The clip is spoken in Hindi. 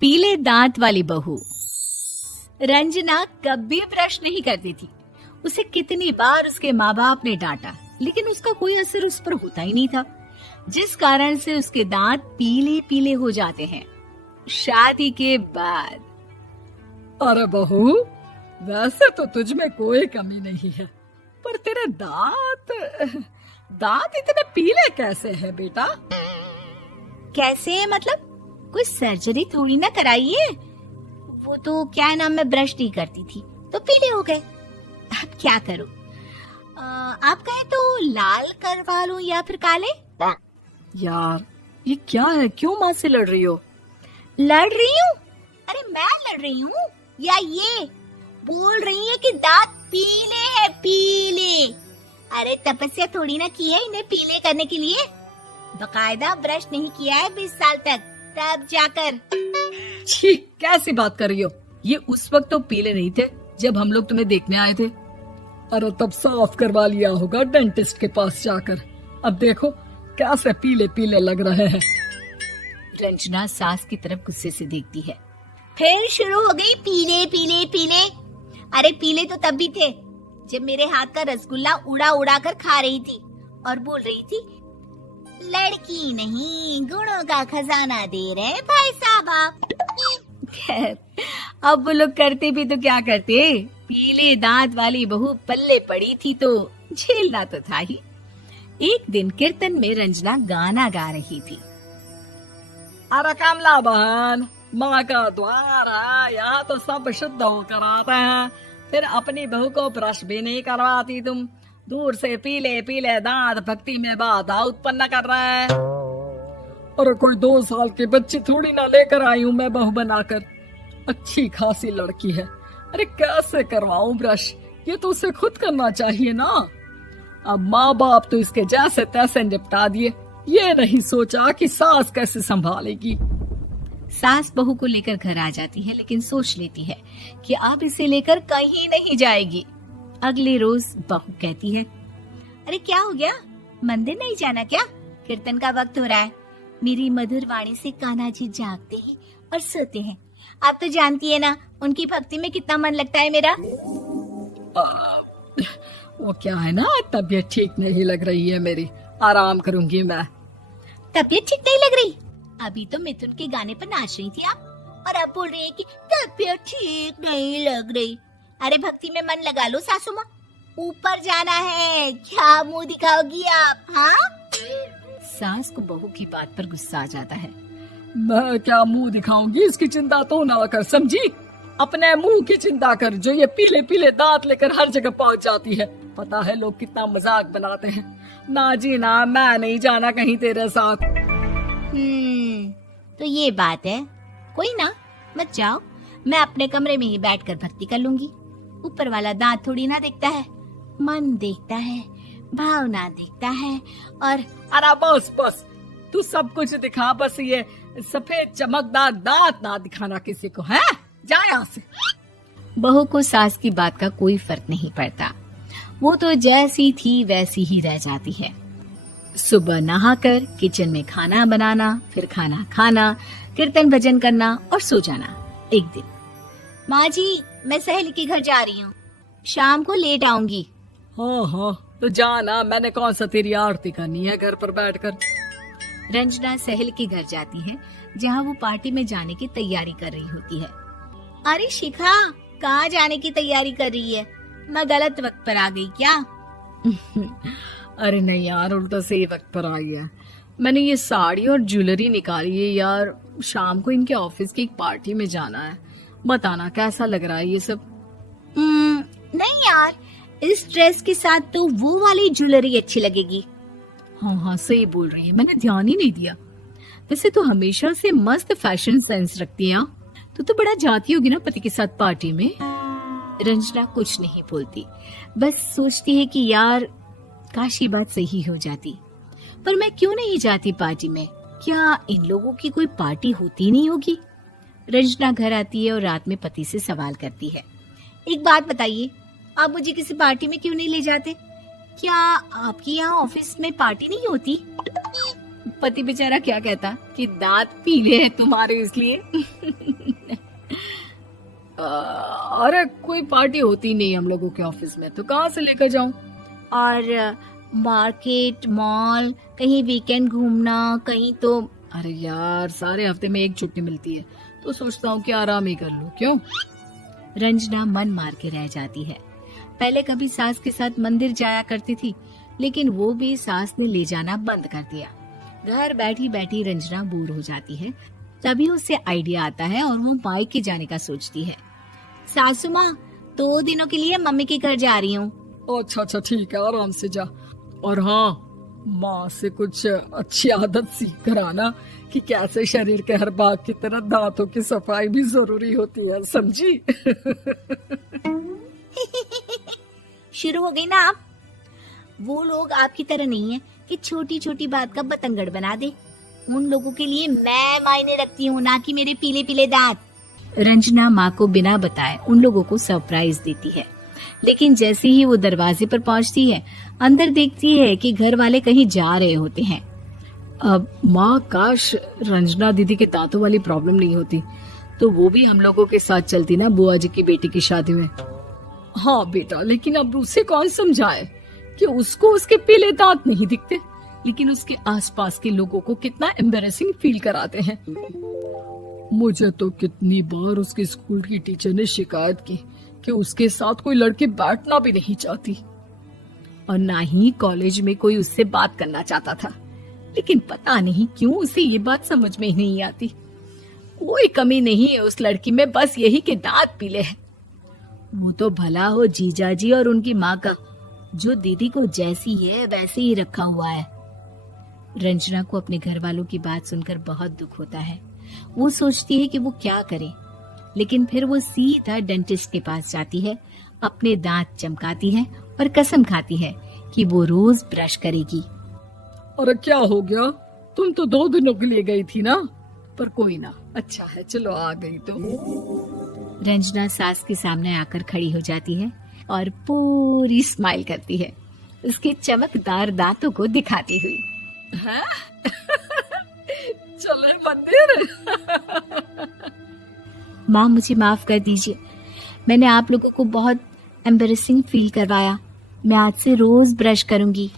पीले दांत वाली बहू। रंजना कभी ब्रश नहीं करती थी। उसे कितनी बार उसके माँ बाप ने डांटा, लेकिन उसका कोई असर उस पर होता ही नहीं था, जिस कारण से उसके दांत पीले पीले हो जाते हैं। शादी के बाद अरे बहू, वैसे तो तुझ में कोई कमी नहीं है, पर तेरे दांत इतने पीले कैसे हैं बेटा? कैसे मतलब? कोई सर्जरी थोड़ी ना कराइए। वो तो क्या नाम, मैं ब्रश नहीं करती थी तो पीले हो गए। अब क्या करूं? आप कहें तो लाल करवा लूं या फिर काले? यार ये क्या है, क्यों माँ से लड़ रही हो? लड़ रही हूँ? अरे मैं लड़ रही हूँ या ये बोल रही है कि दांत पीले हैं, पीले। अरे तपस्या थोड़ी ना की है इन्हें पीले करने के लिए। बकायदा ब्रश नहीं किया है 20 साल तक, तब जाकर। छी, कैसी बात कर रही हो? ये उस वक्त तो पीले नहीं थे जब हम लोग तुम्हें देखने आए थे। अरे तब साफ करवा लिया होगा डेंटिस्ट के पास जाकर। अब देखो कैसे पीले पीले लग रहे हैं। रंजना सास की तरफ गुस्से से देखती है। फिर शुरू हो गई पीले पीले पीले। अरे पीले तो तब भी थे जब मेरे हाथ का रसगुल्ला उड़ा उड़ा कर खा रही थी और बोल रही थी, लड़की नहीं गुणों का खजाना दे रहे भाई साहब आप। खैर, अब वो लोग करते भी तो क्या करते, पीले दांत वाली बहू पल्ले पड़ी थी तो झेलना तो था ही। एक दिन कीर्तन में रंजना गाना गा रही थी। अरे कमला बहन, माँ का द्वार है, यहाँ तो सब शुद्ध होकर आते हैं, फिर अपनी बहू को ब्रश भी नहीं करवाती तुम। दूर से पीले पीले दांत भक्ति में बाधा उत्पन्न कर रहे हैं। अरे कोई 2 साल की बच्ची थोड़ी ना लेकर आई हूँ मैं बहू बनाकर। अच्छी खासी लड़की है, अरे कैसे करवाऊं ब्रश? ये तो उसे खुद करना चाहिए ना। अब माँ बाप तो इसके जैसे तैसे निपटा दिए, ये नहीं सोचा कि सास कैसे संभालेगी। सास बहू को लेकर घर आ जाती है, लेकिन सोच लेती है कि अब इसे लेकर कहीं नहीं जाएगी। अगले रोज बहू कहती है, अरे क्या हो गया, मंदिर नहीं जाना क्या? कीर्तन का वक्त हो रहा है। मेरी मधुर वाणी से कान्हा जी जागते हैं और सोते हैं। आप तो जानती है ना उनकी भक्ति में कितना मन लगता है मेरा। वो क्या है ना, तबीयत ठीक नहीं लग रही है मेरी, आराम करूंगी मैं। तबीयत ठीक नहीं लग रही? अभी तो मिथुन के गाने पर नाच रही थी आप, और अब बोल रही है कि तबीयत ठीक नहीं लग रही। अरे भक्ति में मन लगा लो सासू माँ, ऊपर जाना है, क्या मुंह दिखाओगी आप? हाँ? सास को बहू की बात पर गुस्सा आ जाता है। मैं क्या मुंह दिखाऊंगी, इसकी चिंता तो ना कर, समझी? अपने मुंह की चिंता कर, जो ये पीले पीले दांत लेकर हर जगह पहुंच जाती है। पता है लोग कितना मजाक बनाते हैं। ना जी ना, मैं नहीं जाना कहीं तेरे साथ। तो ये बात है, कोई ना, मत जाओ, मैं अपने कमरे में ही बैठकर भक्ति कर लूंगी। ऊपर वाला दांत थोड़ी ना देखता है, मन देखता है, भावना देखता है। और अरे बस बस, तू सब कुछ दिखा, बस ये सफेद चमकदार दांत ना दिखाना किसी को, है? जा यहाँ से। बहू को सास की बात का कोई फर्क नहीं पड़ता, वो तो जैसी थी वैसी ही रह जाती है। सुबह नहाकर किचन में खाना बनाना, फिर खाना खाना, कीर्तन भजन करना और सो जाना। एक दिन, माँ जी मैं सहेली के घर जा रही हूँ, शाम को लेट आऊंगी। हाँ हाँ तो जाना, मैंने कौन सा तेरी आरती करनी है घर पर बैठकर। रंजना सहेली के घर जाती है, जहाँ वो पार्टी में जाने की तैयारी कर रही होती है। अरे शिखा, कहाँ जाने की तैयारी कर रही है? मैं गलत वक्त पर आ गई क्या? अरे नहीं यार, उल्टा सही वक्त पर आ गया। मैंने ये साड़ी और ज्वेलरी निकाली है यार, शाम को इनके ऑफिस की एक पार्टी में जाना है। बताना कैसा लग रहा है ये सब? नहीं यार, इस ड्रेस के साथ तो वो वाली ज्वेलरी अच्छी लगेगी। हाँ हाँ सही बोल रही है, मैंने ध्यान ही नहीं दिया। वैसे तो हमेशा से मस्त फैशन सेंस रखती है। तो बड़ा जाती होगी ना पति के साथ पार्टी में। रंजना कुछ नहीं बोलती, बस सोचती है कि यार काश ये बात सही हो जाती, पर मैं क्यों नहीं जाती पार्टी में? क्या इन लोगों की कोई पार्टी होती नहीं होगी? रंजना घर आती है और रात में पति से सवाल करती है, एक बात बताइए, आप मुझे किसी पार्टी में क्यों नहीं ले जाते? क्या आपके यहाँ ऑफिस में पार्टी नहीं होती? पति बेचारा क्या कहता कि दांत पीले हैं तुम्हारे इसलिए। अरे कोई पार्टी होती नहीं हम लोगों के ऑफिस में, तो कहाँ से लेकर जाऊं? और मार्केट, मॉल, कहीं वीकेंड घूमना, कहीं तो। अरे यार, सारे हफ्ते में एक छुट्टी मिलती है, तो सोचता हूँ कि आराम ही कर लूं। क्यों? रंजना मन मार के रह जाती है। पहले कभी सास के साथ मंदिर जाया करती थी, लेकिन वो भी सास ने ले जाना बंद कर दिया। घर बैठी बैठी रंजना बोर हो जाती है। तभी उसे आइडिया आता है और वो मायके जाने का सोचती है। सासू माँ, 2 दिनों के लिए मम्मी के घर जा रही हूँ। अच्छा अच्छा, ठीक है, आराम से जा। और हाँ, माँ से कुछ अच्छी आदत सीख कर आना कि कैसे शरीर के हर भाग की तरह दांतों की सफाई भी जरूरी होती है, समझी? शुरू हो गई ना आप। वो लोग आपकी तरह नहीं है कि छोटी छोटी बात का बतंगड़ बना दे। उन लोगों के लिए मैं मायने रखती हूँ, ना कि मेरे पीले पीले दांत। रंजना माँ को बिना बताए उन लोगों को सरप्राइज देती है, लेकिन जैसे ही वो दरवाजे पर पहुंचती है, अंदर देखती है कि घर वाले कहीं जा रहे होते हैं। अब माँ, काश रंजना दीदी के दांतों वाली प्रॉब्लम नहीं होती, तो वो भी हम लोगों के साथ चलती ना बुआ जी की बेटी की शादी में। हाँ बेटा, लेकिन अब उसे कौन समझाए कि उसको उसके पीले दांत नहीं दिखते, लेकिन उसके आसपास के लोगों को कितना एम्बैरेसिंग फील कराते हैं। मुझे तो कितनी बार उसके स्कूल की टीचर ने शिकायत की कि उसके साथ कोई लड़की बैठना भी नहीं चाहती, और ना ही कॉलेज में कोई उससे बात करना चाहता था। लेकिन पता नहीं क्यों उसे ये बात समझ में ही नहीं आती। कोई कमी नहीं है उस लड़की में, बस यही कि दांत पीले हैं। वो तो भला हो जीजा जी और उनकी माँ का, जो दीदी को जैसी है वैसे ही रखा हुआ है। रंजना को अपने घर वालों की बात सुनकर बहुत दुख होता है। वो सोचती है कि वो क्या करे, लेकिन फिर वो सीधा डेंटिस्ट के पास जाती है, अपने दांत चमकाती है और कसम खाती है कि वो रोज ब्रश करेगी। अरे क्या हो गया? तुम तो 2 दिनों के लिए गई थी ना, पर कोई ना, अच्छा है, चलो आ गई तो। रंजना सास के सामने आकर खड़ी हो जाती है और पूरी स्माइल करती है, उसके चमकदार दांतों को दिखाती हुई। हैं? चले मंदिर। माँ, मुझे माफ कर दीजिए, मैंने आप लोगों को बहुत एम्बैरेसिंग फील करवाया। मैं आज से रोज ब्रश करूंगी।